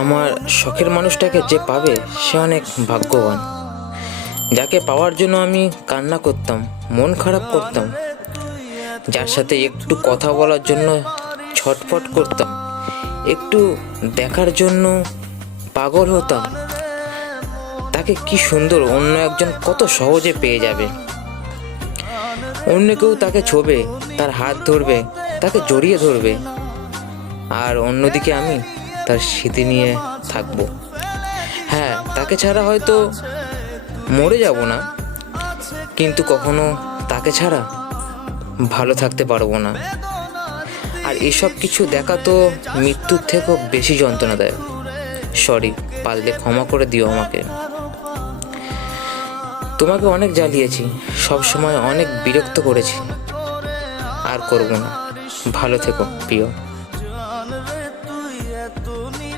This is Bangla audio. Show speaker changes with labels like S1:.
S1: আমার শখের মানুষটাকে যে পাবে, সে অনেক ভাগ্যবান। যাকে পাওয়ার জন্য আমি কান্না করতাম, মন খারাপ করতাম, যার সাথে একটু কথা বলার জন্য ছটফট করতাম, একটু দেখার জন্য পাগল হতাম, তাকে কি সুন্দর অন্য একজন কত সহজে পেয়ে যাবে। অন্য কেউ তাকে ছোবে, তার হাত ধরবে, তাকে জড়িয়ে ধরবে, আর অন্যদিকে আমি তার স্মৃতি নিয়ে থাকব। হ্যাঁ তাকে ছাড়া হয়তো মরে যাব না, কিন্তু কখনো তাকে ছাড়া ভালো থাকতে পারব না। আর এসব কিছু দেখা তো মৃত্যুর থেকেও বেশি যন্ত্রণা দেয় সরি, পারলে ক্ষমা করে দিও আমাকে। তোমাকে অনেক জ্বালিয়েছি, সব সময় অনেক বিরক্ত করেছি। আর করব না। ভালো থেকো, প্রিয়। তুমি